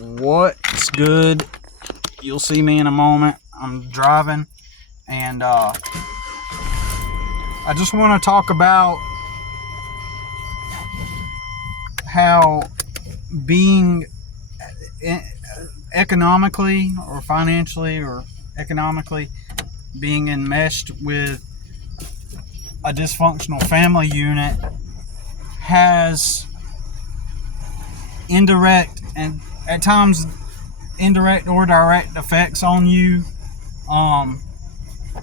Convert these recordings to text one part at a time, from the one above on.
What's good? You'll see me in a moment. I'm driving, and I just want to talk about how being economically or financially or economically being enmeshed with a dysfunctional family unit has indirect and at times indirect or direct effects on you,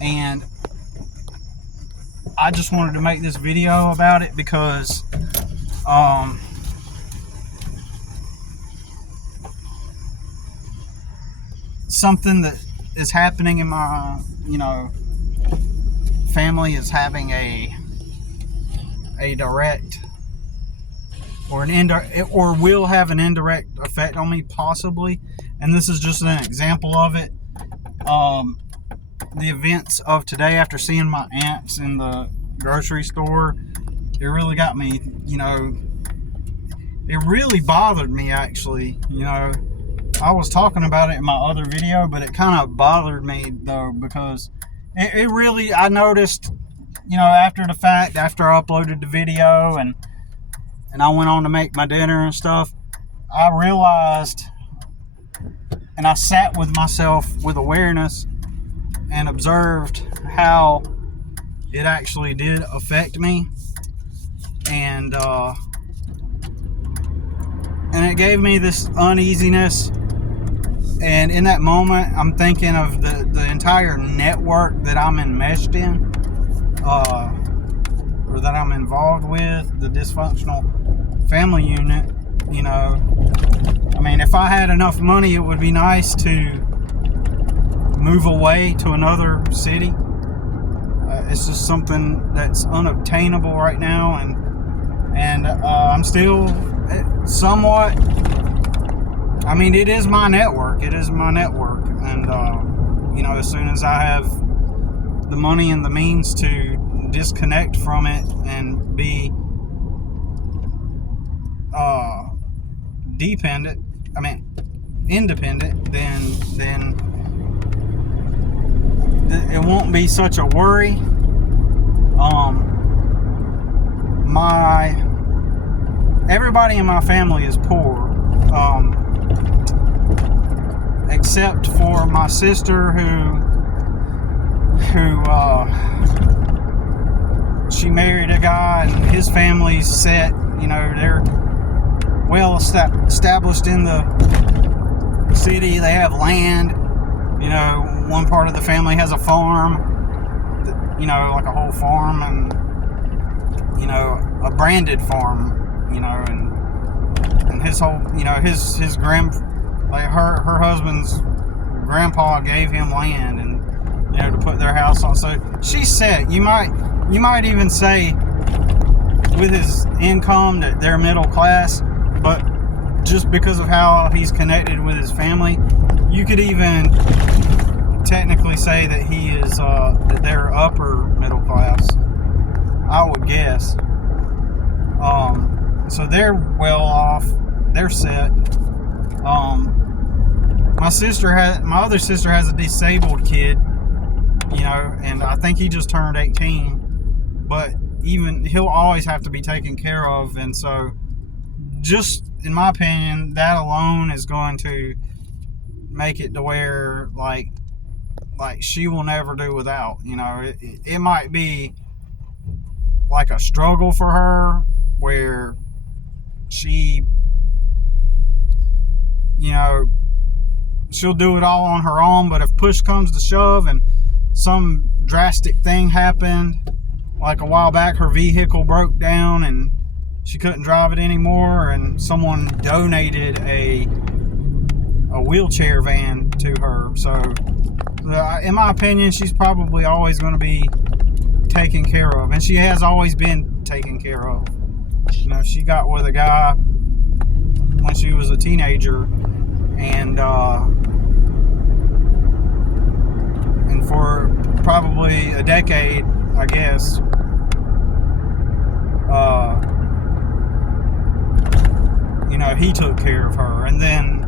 and I just wanted to make this video about it because something that is happening in my family is having a direct or an indirect, or will have an indirect effect on me possibly, and this is just an example of it. The events of today, after seeing my aunts in the grocery store, it really got me, it really bothered me actually. I was talking about it in my other video, but it kind of bothered me though, because it really, I noticed, after the fact, after I uploaded the video and I went on to make my dinner and stuff, I realized, and I sat with myself with awareness and observed how it actually did affect me, and it gave me this uneasiness. And in that moment, I'm thinking of the entire network that I'm enmeshed in, or that I'm involved with, the dysfunctional family unit. I mean, if I had enough money, it would be nice to move away to another city. It's just something that's unobtainable right now, and I'm still somewhat. I mean, it is my network. It is my network, and as soon as I have the money and the means to disconnect from it and be independent, then it won't be such a worry. Everybody in my family is poor, except for my sister, who she married a guy, and his family's set. They're well established in the city. They have land. One part of the family has a farm, like a whole farm, and a branded farm, and his whole, his her husband's grandpa gave him land, and to put their house on. So she's set. You might even say with his income that they're middle class, but just because of how he's connected with his family, you could even technically say that he is that they're upper middle class, I would guess. So they're well off. They're set. My other sister has a disabled kid, and I think he just turned 18. But even he'll always have to be taken care of, and so, just in my opinion, that alone is going to make it to where like she will never do without. It might be like a struggle for her, where she, she'll do it all on her own, but if push comes to shove and some drastic thing happened, like a while back, her vehicle broke down and she couldn't drive it anymore, and someone donated a wheelchair van to her. So in my opinion, she's probably always going to be taken care of, and she has always been taken care of. She got with a guy when she was a teenager, and for probably a decade, I guess, he took care of her. And then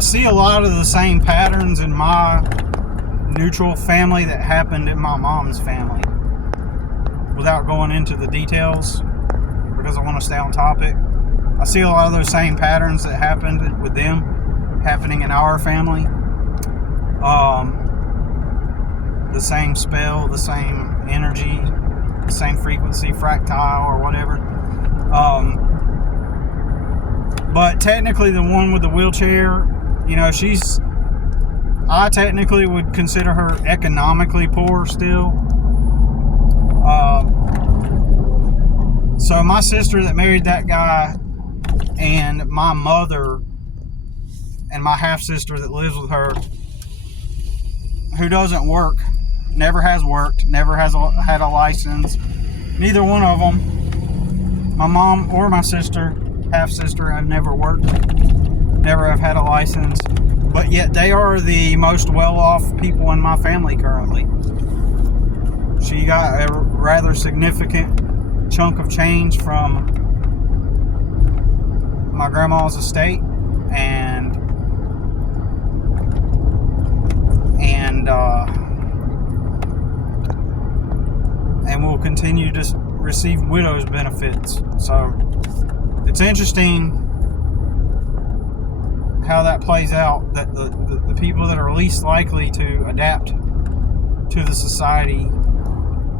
I see a lot of the same patterns in my neutral family that happened in my mom's family. Without going into the details, because I want to stay on topic, I see a lot of those same patterns that happened with them happening in our family. The same spell, the same energy, the same frequency, fractile or whatever. But technically the one with the wheelchair, you know, I technically would consider her economically poor still. So my sister that married that guy, and my mother and my half-sister that lives with her, who doesn't work, never has worked, never has had a license. Neither one of them, my mom or my sister, half-sister, have never worked, never have had a license, but yet they are the most well-off people in my family currently. She got a rather significant chunk of change from my grandma's estate, and will continue to receive widow's benefits. So it's interesting how that plays out, that the people that are least likely to adapt to the society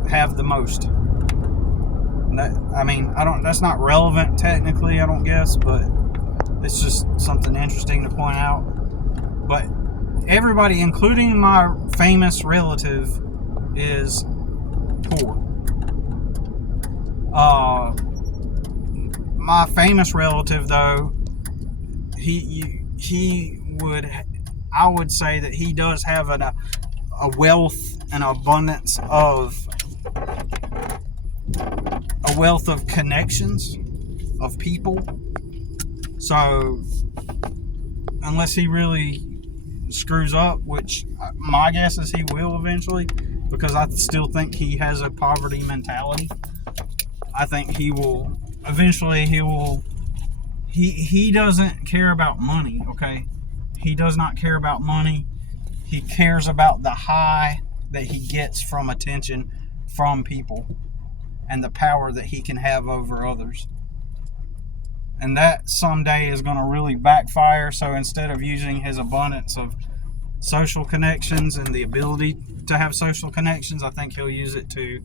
have the most. That's not relevant technically, I don't guess, but it's just something interesting to point out. But everybody, including my famous relative, is poor. My famous relative, though, I would say that he does have a wealth and abundance of connections of people. So unless he really screws up, which my guess is he will eventually, because I still think he has a poverty mentality. I think he doesn't care about money, okay? He does not care about money. He cares about the high that he gets from attention from people and the power that he can have over others. And that someday is going to really backfire. So instead of using his abundance of social connections and the ability to have social connections, I think he'll use it to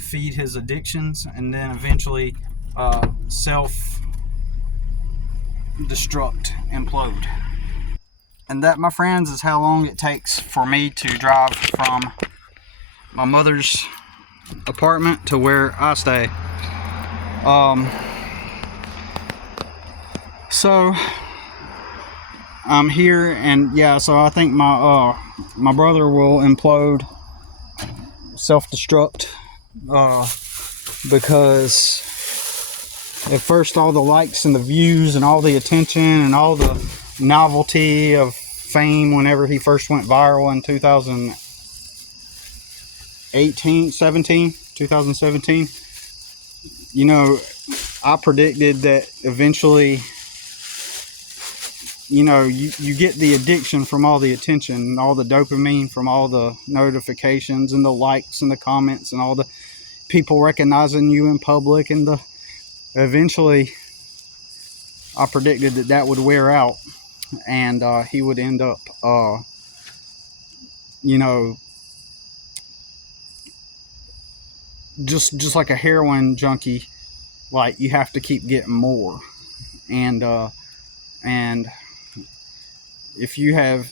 feed his addictions, and then eventually self-destruct, implode. And that, my friends, is how long it takes for me to drive from my mother's apartment to where I stay. So I'm here, and yeah, so I think my brother will implode, self-destruct, because at first all the likes and the views and all the attention and all the novelty of fame whenever he first went viral in 2017, you know, I predicted that eventually, you know, you get the addiction from all the attention and all the dopamine from all the notifications and the likes and the comments and all the people recognizing you in public, and eventually I predicted that would wear out, and he would end up you know, just like a heroin junkie. Like, you have to keep getting more, and if you had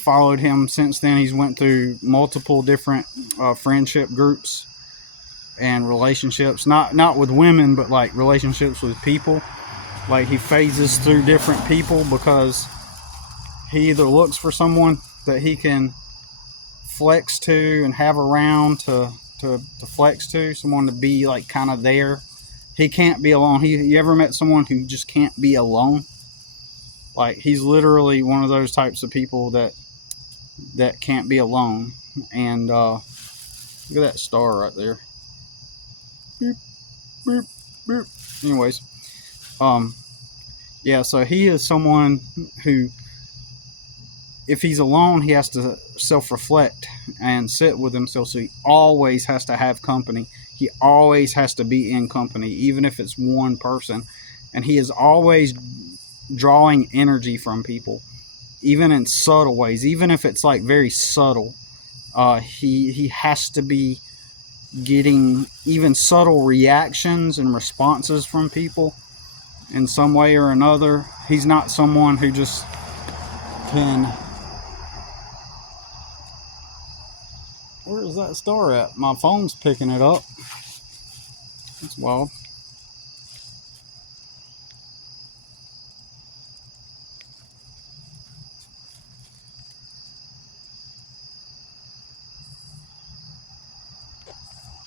followed him since then, he's went through multiple different friendship groups and relationships, not with women, but like relationships with people. Like, he phases through different people because he either looks for someone that he can flex to and have around to flex to, someone to be like kind of there. He can't be alone. You ever met someone who just can't be alone? Like, he's literally one of those types of people that can't be alone. And look at that star right there. Boop, boop, boop. Anyways, yeah, so he is someone who if he's alone, he has to self-reflect and sit with himself. So he always has to have company. He always has to be in company, even if it's one person. And he is always drawing energy from people, even in subtle ways, even if it's like very subtle. He has to be getting even subtle reactions and responses from people in some way or another. He's not someone who just can... Where is that star at? My phone's picking it up. That's wild.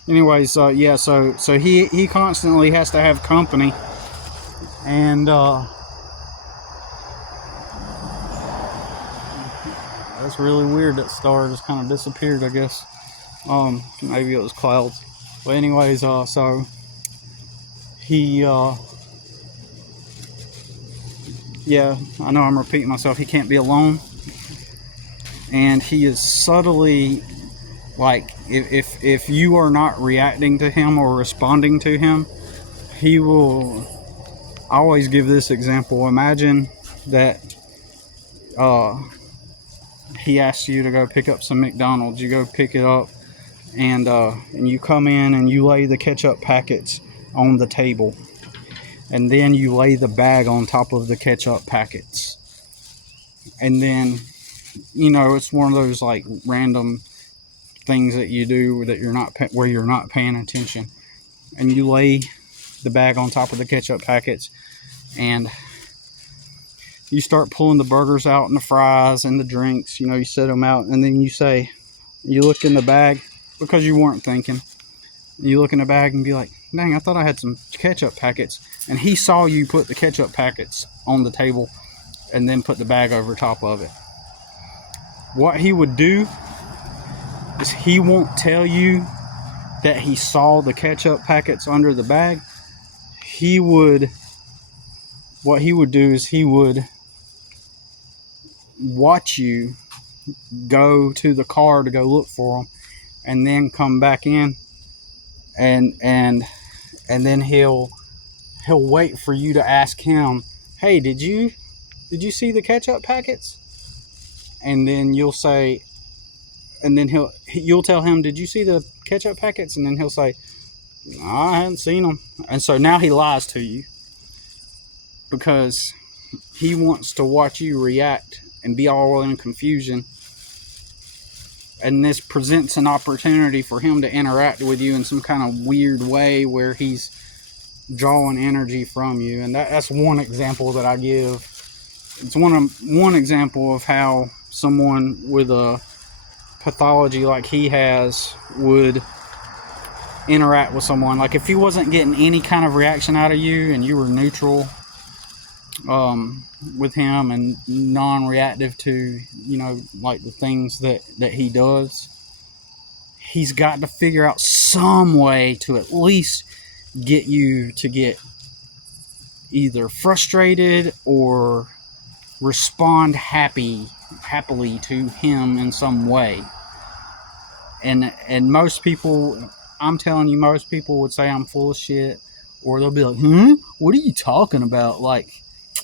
Anyways, yeah, so he constantly has to have company, and that's really weird. That star just kind of disappeared, I guess. Maybe it was clouds. But anyways, so he, yeah, I know I'm repeating myself. He can't be alone, and he is subtly, like, if you are not reacting to him or responding to him, he will... I always give this example. Imagine that he asks you to go pick up some McDonald's. You go pick it up, and you come in and you lay the ketchup packets on the table, and then you lay the bag on top of the ketchup packets, and then, you know, it's one of those like random things that you do that you're not paying attention, and you lay the bag on top of the ketchup packets, and you start pulling the burgers out and the fries and the drinks. You know, you set them out, and then you look in the bag because you weren't thinking. You look in the bag and be like, dang, I thought I had some ketchup packets. And he saw you put the ketchup packets on the table and then put the bag over top of it. What he would do is he won't tell you that he saw the ketchup packets under the bag. What he would do is he would watch you go to the car to go look for them, and then come back in, and then he'll wait for you to ask him, hey, did you see the ketchup packets? And then you'll say, and then you'll tell him, did you see the ketchup packets? And then he'll say, no, I haven't seen them. And so now he lies to you, because he wants to watch you react and be all in confusion. And this presents an opportunity for him to interact with you in some kind of weird way where he's drawing energy from you. And that's one example that I give. It's one example of how someone with a pathology like he has would interact with someone. Like, if he wasn't getting any kind of reaction out of you and you were neutral with him and non-reactive to, you know, like the things that he does, he's got to figure out some way to at least get you to get either frustrated or respond happily to him in some way. And most people, I'm telling you, most people would say I'm full of shit, or they'll be like, what are you talking about? Like,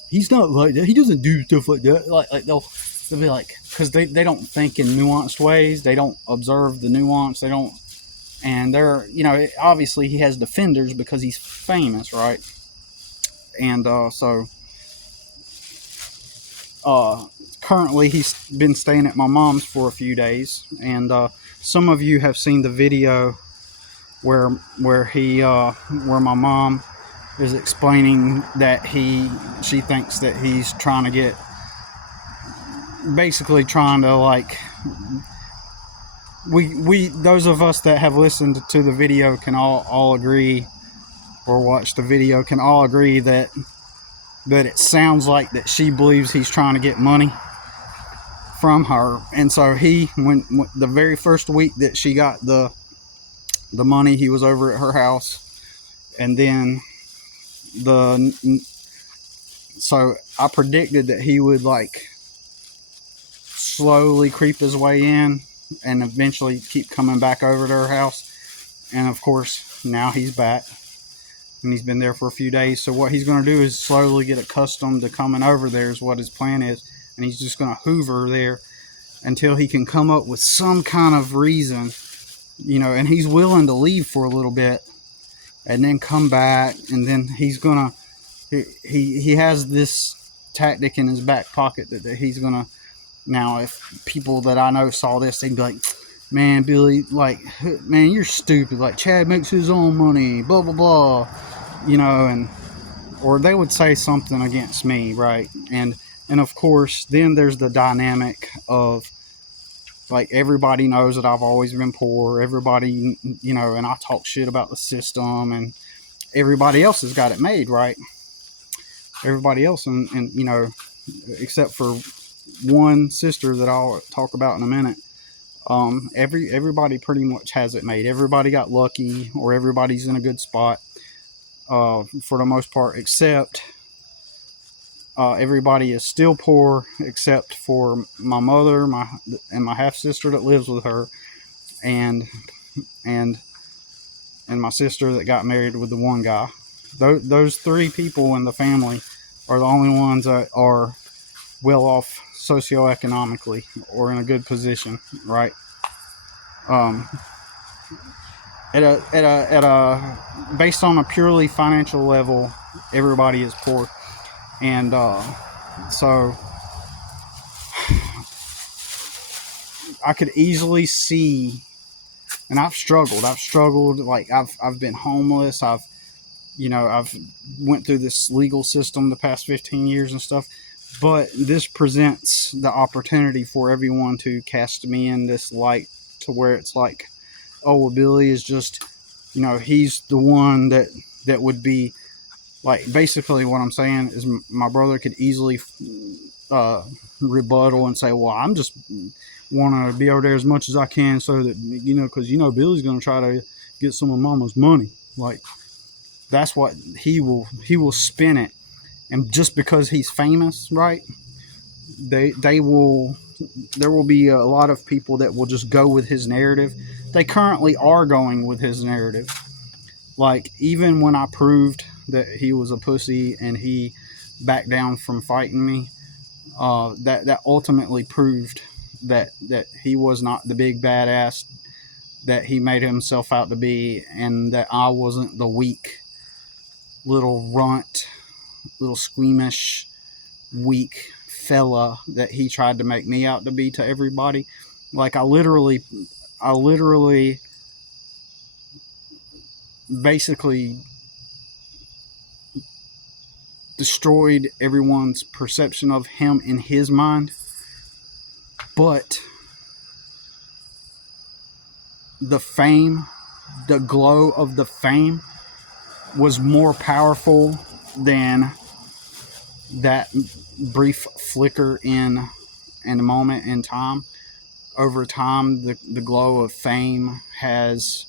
he's not like that. He doesn't do stuff like that. Like they'll be like, because they don't think in nuanced ways. They don't observe the nuance. They don't, and they're, you know, obviously he has defenders because he's famous, right? And currently he's been staying at my mom's for a few days, and some of you have seen the video where my mom is explaining that she thinks that he's trying to like, we those of us that have listened to the video can all agree, or watched the video, can all agree that it sounds like that she believes he's trying to get money from her. And so when the very first week that she got the money, he was over at her house, and then so I predicted that he would like slowly creep his way in and eventually keep coming back over to her house. And of course, now he's back. And he's been there for a few days. So what he's going to do is slowly get accustomed to coming over there is what his plan is. And he's just going to hoover there until he can come up with some kind of reason, and he's willing to leave for a little bit and then come back. And then he's going to, he has this tactic in his back pocket that he's going to, now if people that I know saw this, they'd be like, man, Billy, like, man, you're stupid. Like, Chad makes his own money, blah, blah, blah. Or they would say something against me, right? And of course, then there's the dynamic of, like, everybody knows that I've always been poor. Everybody, and I talk shit about the system, and everybody else has got it made, right? Everybody else, and except for one sister that I'll talk about in a minute. Everybody pretty much has it made. Everybody got lucky, or everybody's in a good spot. For the most part, except everybody is still poor, except for my mother, and my half sister that lives with her, and my sister that got married with the one guy. Those three people in the family are the only ones that are well off socioeconomically or in a good position, right? Based on a purely financial level, everybody is poor. And so I could easily see, and I've struggled, like I've been homeless. I've went through this legal system the past 15 years and stuff, but this presents the opportunity for everyone to cast me in this light to where it's like, oh, well, Billy is just, he's the one that would be, like, basically what I'm saying is my brother could easily rebuttal and say, well, I'm just want to be over there as much as I can so that, because, Billy's going to try to get some of Mama's money. Like, that's what he will spin it. And just because he's famous, right, there will be a lot of people that will just go with his narrative. They currently are going with his narrative. Like, even when I proved that he was a pussy and he backed down from fighting me, that ultimately proved that he was not the big badass that he made himself out to be, and that I wasn't the weak little runt, little squeamish, weak fella that he tried to make me out to be to everybody. Like, I literally basically destroyed everyone's perception of him in his mind. But the fame, the glow of the fame was more powerful than that brief flicker in a moment in time. Over time, the glow of fame has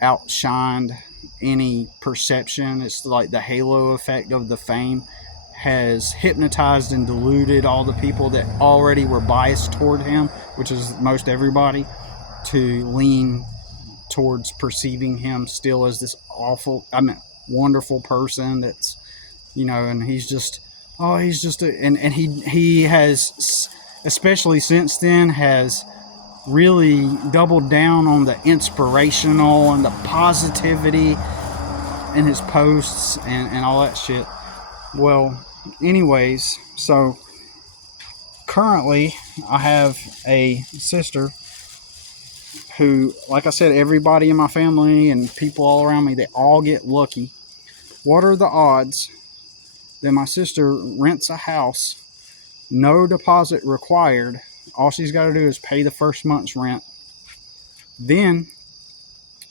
outshined any perception. It's like the halo effect of the fame has hypnotized and deluded all the people that already were biased toward him, which is most everybody, to lean towards perceiving him still as this wonderful person that's, and he's just, and he has, especially since then, has really doubled down on the inspirational and the positivity in his posts and all that shit. Well, anyways, so currently I have a sister who, like I said, everybody in my family and people all around me, they all get lucky. What are the odds that my sister rents a house, no deposit required? All she's got to do is pay the first month's rent. Then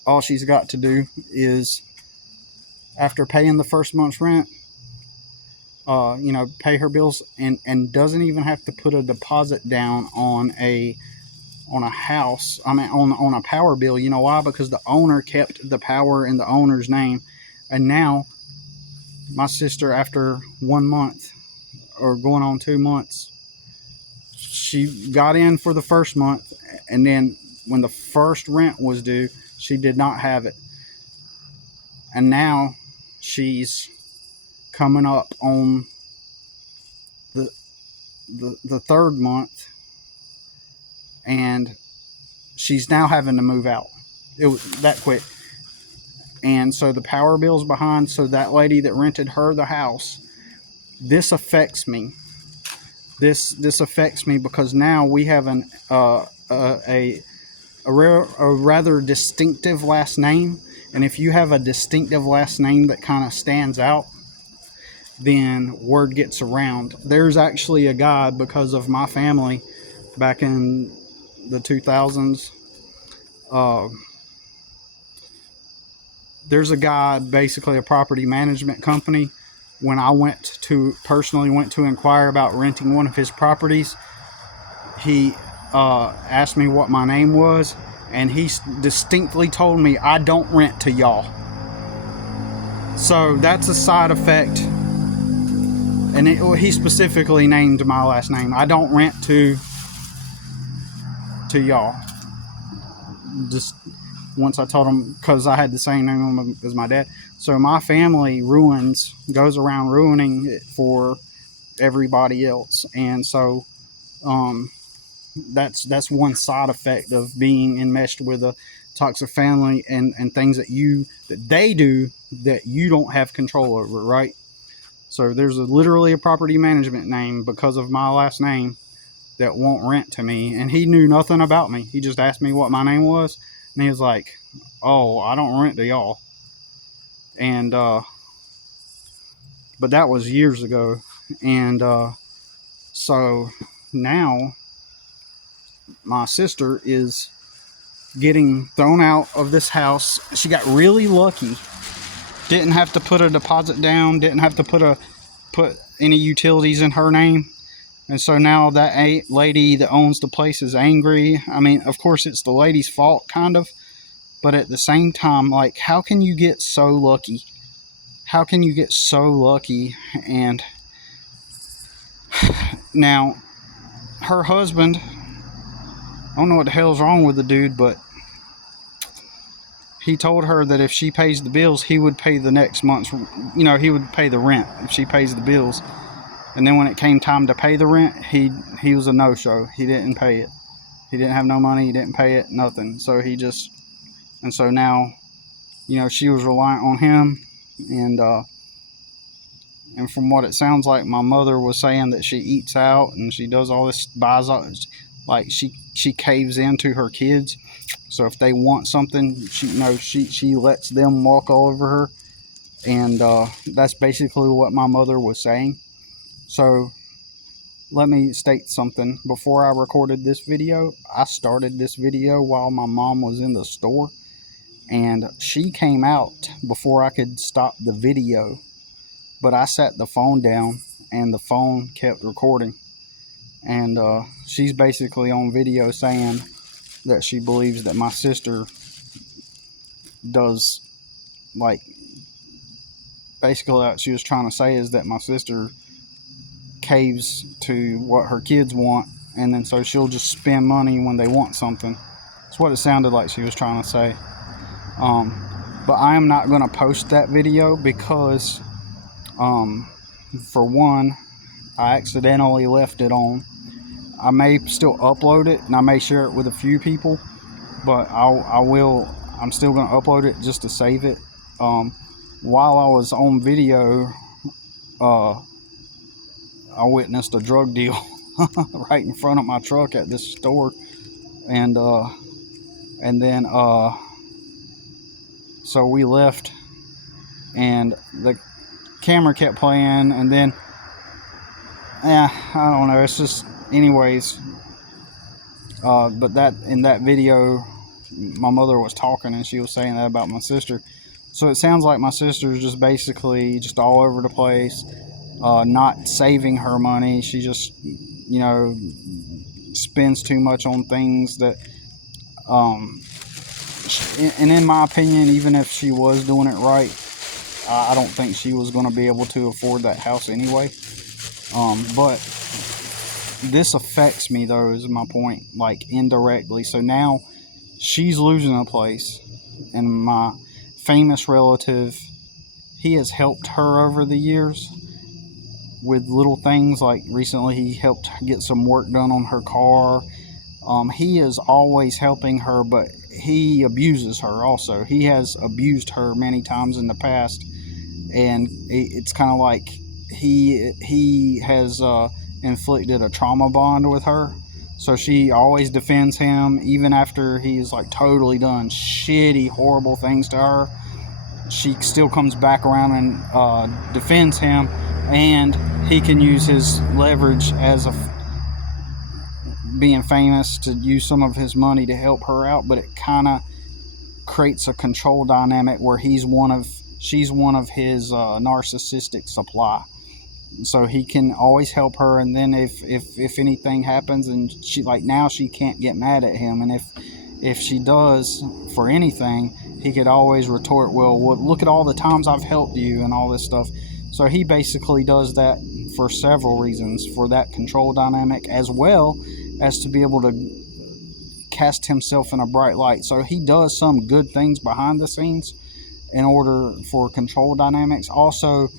all she's got to do is, after paying the first month's rent, pay her bills, and doesn't even have to put a deposit down on a house. On a power bill. You know why? Because the owner kept the power in the owner's name. And now my sister, after 1 month or going on 2 months, she got in for the first month, and then when the first rent was due, she did not have it. And now she's coming up on the third month, and she's now having to move out. It was that quick. And so the power bill's behind. So that lady that rented her the house, this affects me. This affects me because now we have a rather distinctive last name. And if you have a distinctive last name that kind of stands out, then word gets around. There's actually a guy, because of my family back in the 2000s, there's a guy, basically a property management company. When I personally went to inquire about renting one of his properties, he asked me what my name was, and he distinctly told me, I don't rent to y'all. So that's a side effect. And he specifically named my last name. I don't rent to y'all. Just once I told him, because I had the same name as my dad. So my family goes around ruining it for everybody else. And so that's one side effect of being enmeshed with a toxic family, and things that they do that you don't have control over, right? So there's literally a property management name because of my last name that won't rent to me, and he knew nothing about me. He just asked me what my name was, and he was like, oh, I don't rent to y'all. And but that was years ago. And so now my sister is getting thrown out of this house. She got really lucky. Didn't have to put a deposit down, didn't have to put any utilities in her name. And so now that lady that owns the place is angry. I mean, of course it's the lady's fault, kind of, but at the same time, like, how can you get so lucky? How can you get so lucky? And now her husband, I don't know what the hell's wrong with the dude, but he told her that if she pays the bills, he would pay the next month's, he would pay the rent if she pays the bills. And then when it came time to pay the rent, he was a no-show. He didn't pay it. He didn't have no money. He didn't pay it, nothing. So and so now, she was reliant on him. And from what it sounds like, my mother was saying that she eats out and she does all this, buys all, like she caves into her kids. So if they want something, she lets them walk all over her. And that's basically what my mother was saying. So let me state something. Before I recorded this video, I started this video while my mom was in the store, and she came out before I could stop the video. But I sat the phone down and the phone kept recording. And she's basically on video saying that she believes that my sister does, like, basically what she was trying to say is that my sister caves to what her kids want, and then so she'll just spend money when they want something. That's what it sounded like she was trying to say. But I am not going to post that video because for one, I accidentally left it on. I may still upload it and I may share it with a few people, but I'm still going to upload it just to save it. While I was on video, I witnessed a drug deal right in front of my truck at this store, and then so we left, and the camera kept playing, and then I don't know, it's just, anyways, but that in that video my mother was talking and she was saying that about my sister. So it sounds like my sister's just basically just all over the place, not saving her money. She just, spends too much on things that, and in my opinion, even if she was doing it right, I don't think she was going to be able to afford that house anyway. But this affects me, though, is my point, like indirectly. So now she's losing a place, and my famous relative, he has helped her over the years with little things. Like recently, he helped get some work done on her car. He is always helping her, but he abuses her also. He has abused her many times in the past, and it's kind of like he has inflicted a trauma bond with her. So she always defends him, even after he's like totally done shitty, horrible things to her. She still comes back around and defends him, and he can use his leverage as a being famous to use some of his money to help her out. But it kind of creates a control dynamic where she's one of his narcissistic supply. So he can always help her, and then if anything happens, and she, like now, she can't get mad at him, and if she does for anything, he could always retort, well, look at all the times I've helped you and all this stuff. So he basically does that for several reasons, for that control dynamic, as well as to be able to cast himself in a bright light. So he does some good things behind the scenes in order for control dynamics, also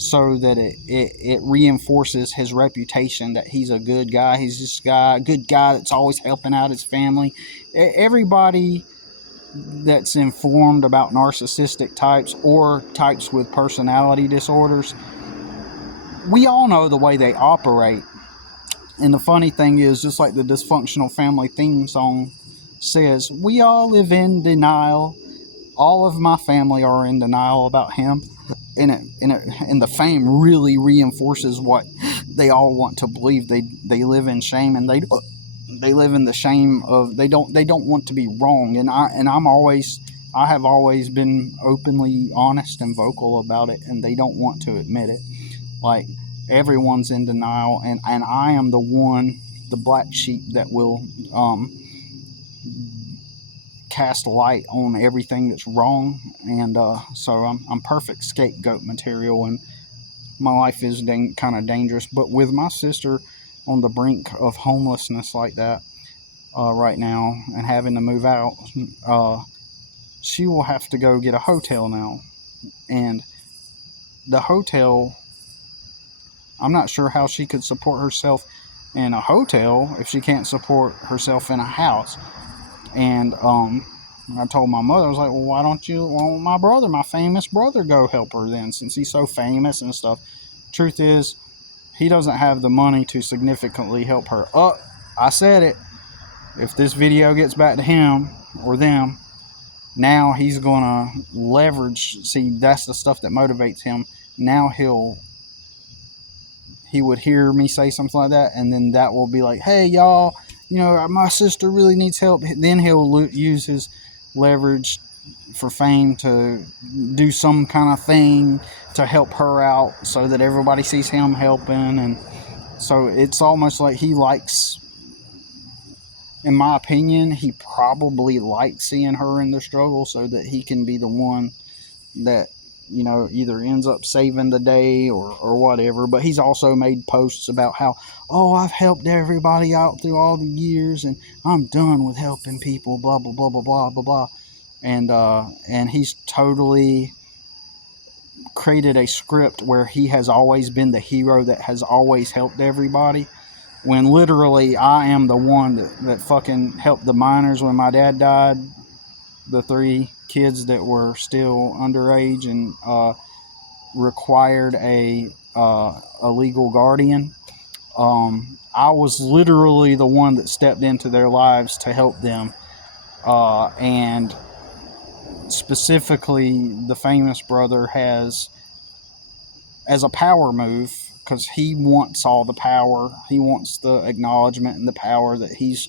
so that it reinforces his reputation that he's a good guy. He's just a good guy that's always helping out his family. Everybody that's informed about narcissistic types or types with personality disorders, we all know the way they operate. And the funny thing is, just like the Dysfunctional Family theme song says, we all live in denial. All of my family are in denial about him. And the fame really reinforces what they all want to believe. They live in shame, and they live in the shame of they don't want to be wrong. And I have always been openly honest and vocal about it, and they don't want to admit it. Like, everyone's in denial, and I am the black sheep that will cast light on everything that's wrong. And so I'm perfect scapegoat material, and my life is kind of dangerous. But with my sister on the brink of homelessness like that right now, and having to move out, she will have to go get a hotel now. And the hotel, I'm not sure how she could support herself in a hotel if she can't support herself in a house. And I told my mother, I was like, well, why don't my famous brother, go help her then, since he's so famous and stuff. Truth is, he doesn't have the money to significantly help her. I said it. If this video gets back to him or them, now he's going to leverage. See, that's the stuff that motivates him. Now he would hear me say something like that, and then that will be like, hey, y'all, my sister really needs help. Then he'll use his leverage for fame to do some kind of thing to help her out, so that everybody sees him helping. And so it's almost like he likes, in my opinion, he probably likes seeing her in the struggle, so that he can be the one that either ends up saving the day or whatever. But he's also made posts about how, I've helped everybody out through all the years, and I'm done with helping people, blah, blah, blah, blah, blah, blah, blah. And he's totally created a script where he has always been the hero that has always helped everybody, when literally I am the one that fucking helped the minors when my dad died, the 3 kids that were still underage and required a legal guardian. I was literally the one that stepped into their lives to help them. And specifically, the famous brother has, as a power move, because he wants all the power, he wants the acknowledgement and the power that he's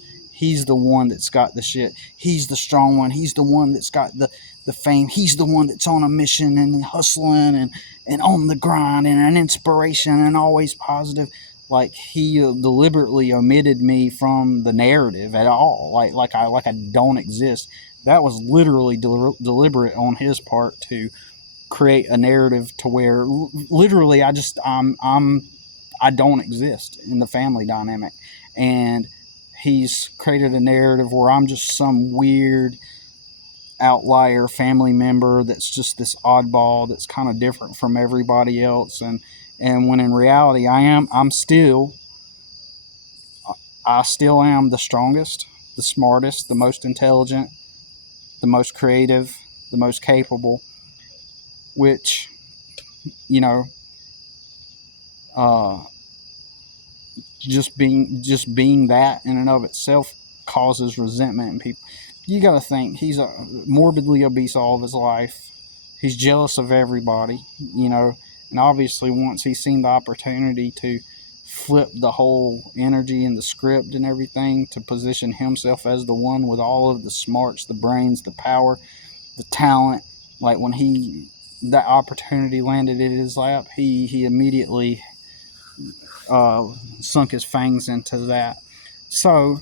the one that's got the shit. He's the strong one. He's the one that's got the fame. He's the one that's on a mission and hustling and on the grind and an inspiration and always positive. Like, he deliberately omitted me from the narrative at all. Like I don't exist. That was literally deliberate on his part to create a narrative to where literally I'm I don't exist in the family dynamic. And he's created a narrative where I'm just some weird outlier family member that's just this oddball that's kind of different from everybody else. And when in reality I still am the strongest, the smartest, the most intelligent, the most creative, the most capable, which, you know, uh, just being that in and of itself causes resentment in people. You got to think he's morbidly obese all of his life. He's jealous of everybody, you know, and obviously once he's seen the opportunity to flip the whole energy and the script and everything to position himself as the one with all of the smarts, the brains, the power, the talent, like when that opportunity landed in his lap, he immediately sunk his fangs into that. So,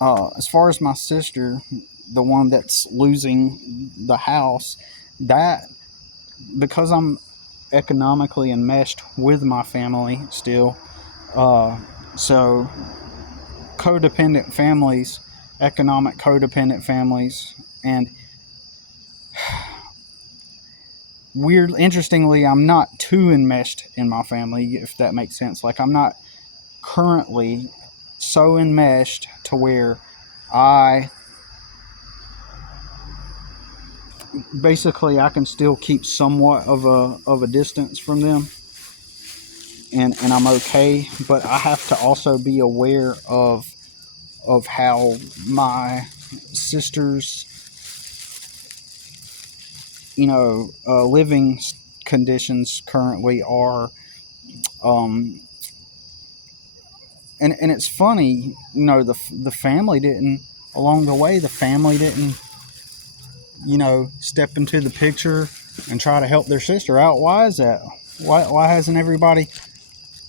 as far as my sister, the one that's losing the house, that because I'm economically enmeshed with my family still, so codependent families, economic codependent families, and interestingly, I'm not too enmeshed in my family, if that makes sense. Like, I'm not currently so enmeshed to where I can still keep somewhat of a distance from them, and I'm okay. But I have to also be aware of how my sister's, living conditions currently are. And it's funny, the family didn't, along the way, the family didn't, step into the picture and try to help their sister out. Why is that? Why hasn't everybody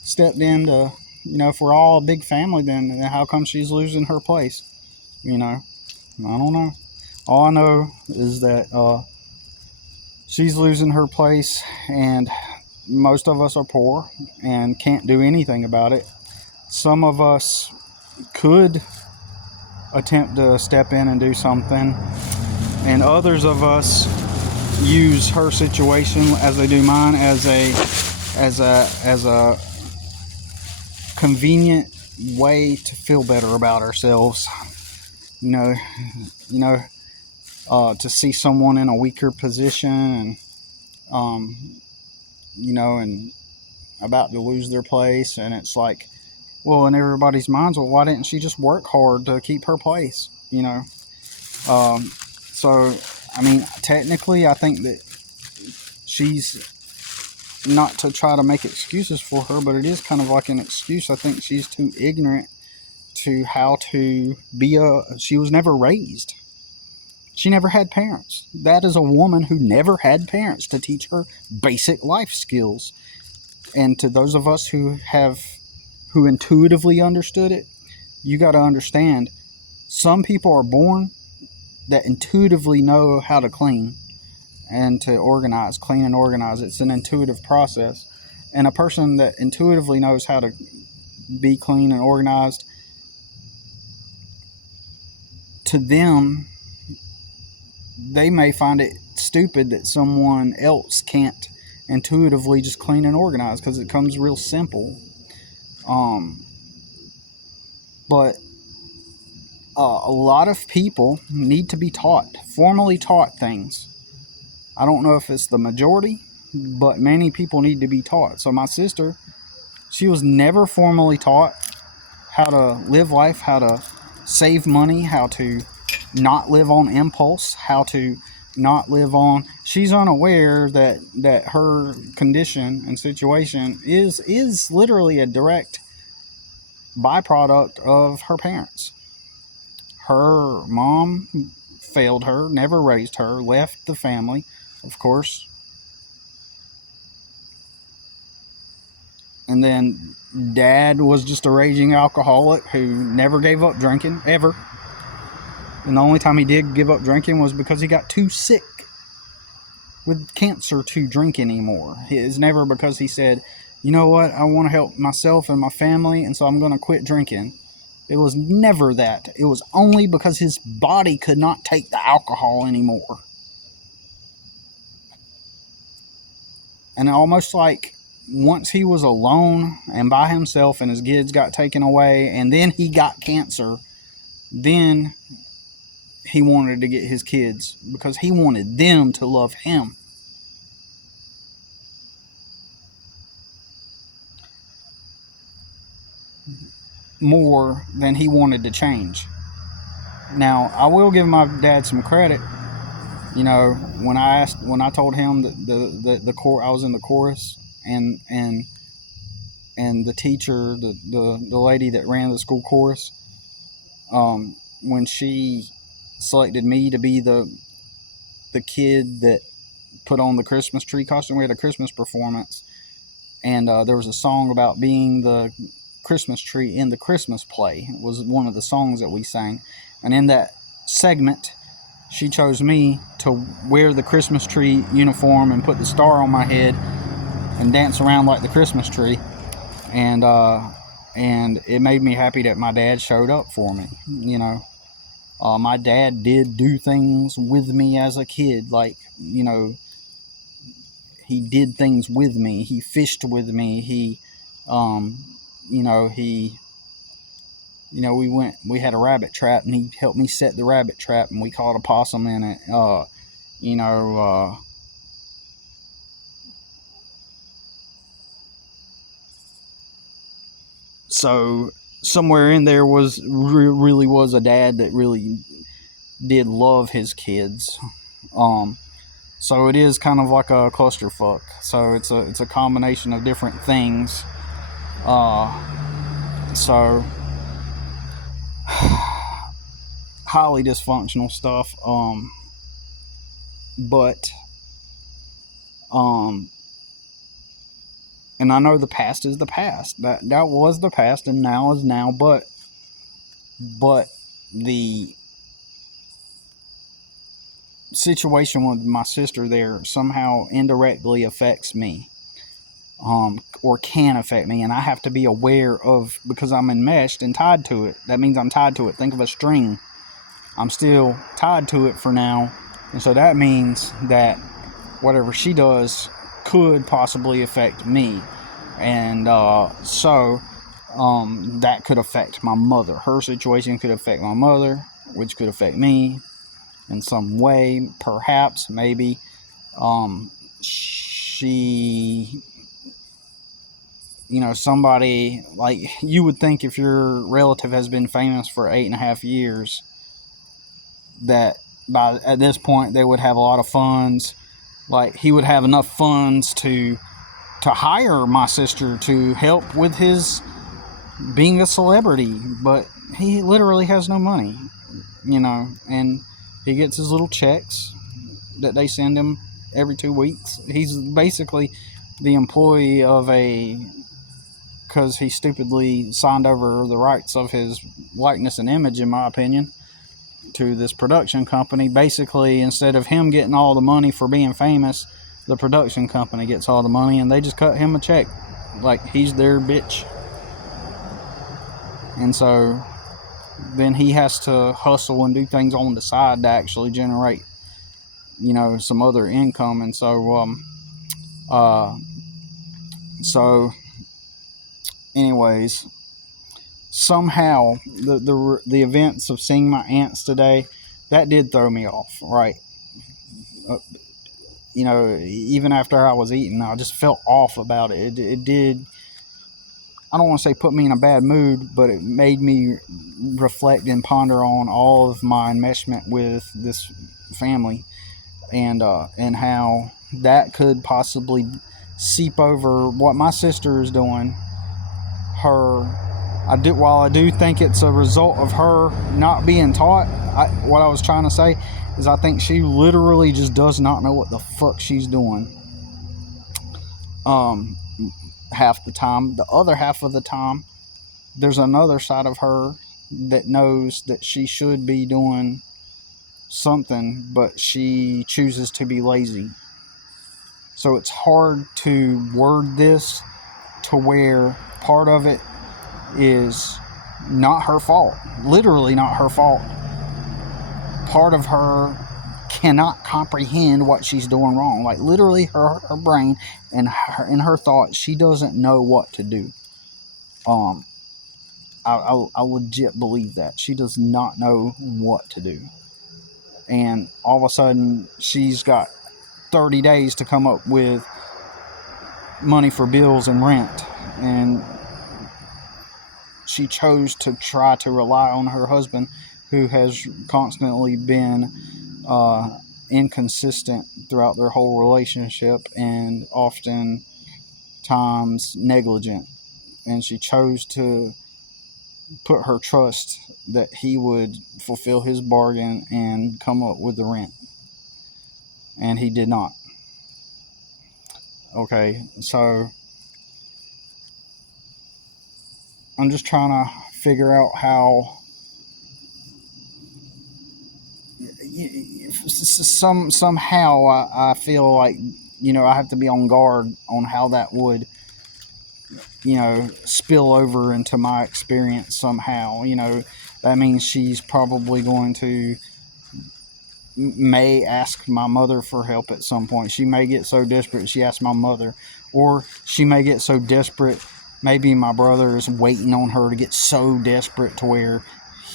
stepped in to, if we're all a big family, then how come she's losing her place? I don't know. All I know is that she's losing her place, and most of us are poor and can't do anything about it. Some of us could attempt to step in and do something, and others of us use her situation as they do mine as a convenient way to feel better about ourselves. To see someone in a weaker position and and about to lose their place, and it's like, well, in everybody's minds, well, why didn't she just work hard to keep her place? So, I mean, technically, I think that she's, not to try to make excuses for her, but it is kind of like an excuse. I think she's too ignorant to how to be she was never raised. She never had parents. That is a woman who never had parents to teach her basic life skills. And to those of us who intuitively understood it, you got to understand, some people are born that intuitively know how to clean and to clean and organize. It's an intuitive process. And a person that intuitively knows how to be clean and organized, to them, they may find it stupid that someone else can't intuitively just clean and organize, because it comes real simple. But a lot of people need to be formally taught things. I don't know if it's the majority, but many people need to be taught. So my sister, she was never formally taught how to live life, how to save money, how to not live on impulse, how to not live on. She's unaware that her condition and situation is literally a direct byproduct of her parents. Her mom failed her, never raised her, left the family, of course. And then dad was just a raging alcoholic who never gave up drinking, ever. And the only time he did give up drinking was because he got too sick with cancer to drink anymore. It's never because he said, you know what, I want to help myself and my family, and so I'm going to quit drinking. It was never that. It was only because his body could not take the alcohol anymore. And almost like once he was alone and by himself and his kids got taken away and then he got cancer, then he wanted to get his kids because he wanted them to love him. More than he wanted to change. Now, I will give my dad some credit. You know, when I told him that I was in the chorus, and the teacher, the lady that ran the school chorus, when she selected me to be the kid that put on the Christmas tree costume, we had a Christmas performance, and there was a song about being the Christmas tree in the Christmas play. It was one of the songs that we sang, and in that segment, she chose me to wear the Christmas tree uniform and put the star on my head and dance around like the Christmas tree. And it made me happy that my dad showed up for me. You know, my dad did do things with me as a kid, like, you know, he did things with me. He fished with me. He, you know, we had a rabbit trap, and he helped me set the rabbit trap, and we caught a possum in it. You know, so somewhere in there really was a dad that really did love his kids. So it is kind of like a clusterfuck. So it's a combination of different things. So highly dysfunctional stuff. But and I know the past is the past. That was the past, and now is now. But the situation with my sister there somehow indirectly affects me, or can affect me, and I have to be aware of, because I'm enmeshed and tied to it. That means I'm tied to it. Think of a string. I'm still tied to it for now, and so that means that whatever she does could possibly affect me, and so that could affect my mother. Her situation could affect my mother, which could affect me in some way, perhaps, maybe. She, you know, somebody, like, you would think if your relative has been famous for 8.5 years, that at this point they would have a lot of funds. Like, he would have enough funds to hire my sister to help with his being a celebrity, but he literally has no money, you know, and he gets his little checks that they send him every 2 weeks. He's basically the employee of because he stupidly signed over the rights of his likeness and image, in my opinion, to this production company. Basically, instead of him getting all the money for being famous, the production company gets all the money, and they just cut him a check like he's their bitch. And so then he has to hustle and do things on the side to actually generate, you know, some other income. And so anyways, somehow the events of seeing my aunts today, that did throw me off, right? You know, even after I was eating, I just felt off about it. It did, I don't want to say put me in a bad mood, but it made me reflect and ponder on all of my enmeshment with this family, and how that could possibly seep over what my sister is doing. While I do think it's a result of her not being taught, what I was trying to say is I think she literally just does not know what the fuck she's doing. Half the time. The other half of the time, there's another side of her that knows that she should be doing something, but she chooses to be lazy. So it's hard to word this, to where part of it is not her fault, literally not her fault. Part of her cannot comprehend what she's doing wrong. Like literally her brain and her thoughts, she doesn't know what to do. I legit believe that she does not know what to do, and all of a sudden she's got 30 days to come up with money for bills and rent, and she chose to try to rely on her husband, who has constantly been inconsistent throughout their whole relationship and often times negligent. And she chose to put her trust that he would fulfill his bargain and come up with the rent. And he did not. Okay, so I'm just trying to figure out how somehow I feel like, I have to be on guard on how that would, spill over into my experience somehow. That means she's probably going to may ask my mother for help at some point. She may get so desperate she asks my mother, or she may get so desperate, maybe my brother is waiting on her to get so desperate to where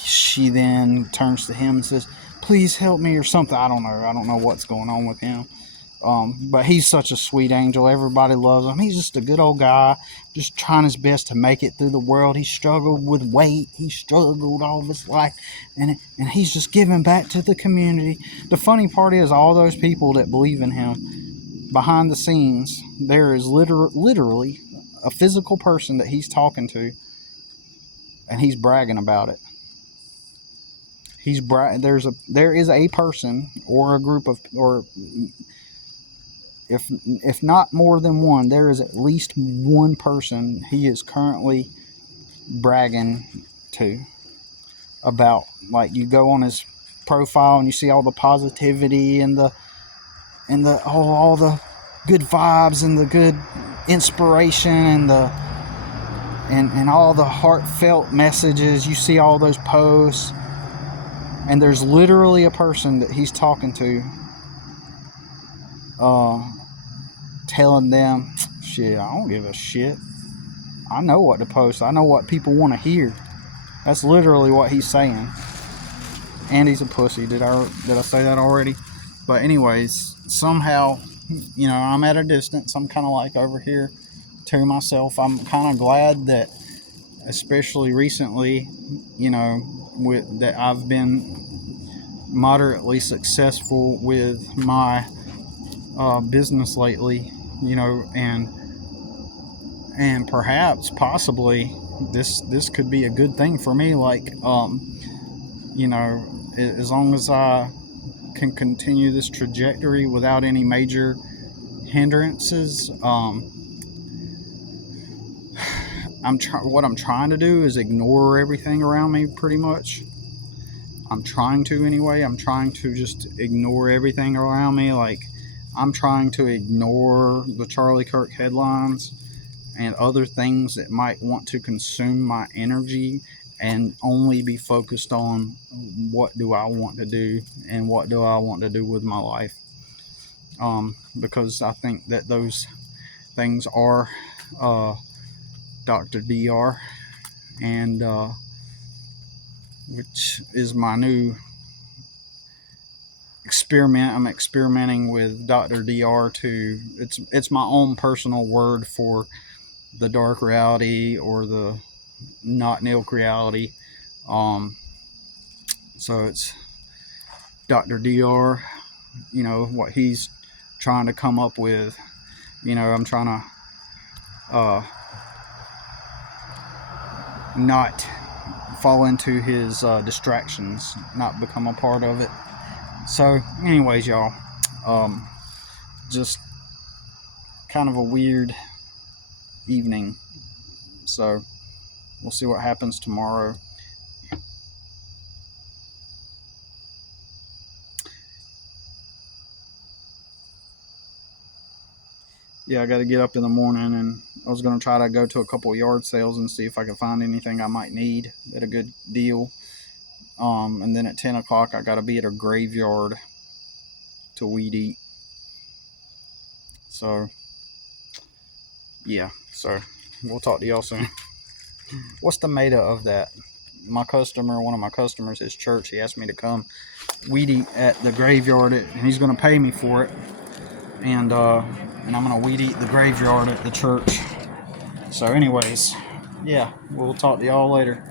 she then turns to him and says, please help me, or something. I don't know what's going on with him. But he's such a sweet angel. Everybody loves him. He's just a good old guy, just trying his best to make it through the world. He struggled with weight. He struggled all of his life, and he's just giving back to the community. The funny part is, all those people that believe in him, behind the scenes, there is literally a physical person that he's talking to, and he's bragging about it. There is a person or a group of, or if not more than one, there is at least one person he is currently bragging to about. Like, you go on his profile and you see all the positivity and all the good vibes and the good inspiration and all the heartfelt messages. You see all those posts, and there's literally a person that he's talking to, telling them, shit, I don't give a shit. I know what to post. I know what people want to hear. That's literally what he's saying. And he's a pussy. Did I say that already? But anyways, somehow, I'm at a distance. I'm kind of like over here to myself. I'm kind of glad that, especially recently, that I've been moderately successful with my business lately, and perhaps possibly this could be a good thing for me. Like, as long as I can continue this trajectory without any major hindrances, what I'm trying to do is ignore everything around me. Pretty much, I'm trying to anyway. I'm trying to just ignore everything around me. Like, I'm trying to ignore the Charlie Kirk headlines and other things that might want to consume my energy, and only be focused on what do I want to do and what do I want to do with my life. Because I think that those things are Dr. DR, and which is my new experiment. I'm experimenting with Dr. DR to, it's my own personal word for the dark reality or the not Nilk reality. So it's Dr. DR, what he's trying to come up with. I'm trying to not fall into his distractions, not become a part of it. So anyways, y'all, just kind of a weird evening. So we'll see what happens tomorrow. Yeah, I got to get up in the morning and I was going to try to go to a couple of yard sales and see if I could find anything I might need at a good deal. And then at 10 o'clock, I got to be at a graveyard to weed eat. So, yeah. So, we'll talk to y'all soon. What's the meta of that? One of my customers, his church, he asked me to come weed eat at the graveyard, and he's going to pay me for it. And I'm going to weed eat the graveyard at the church. So anyways, yeah, we'll talk to y'all later.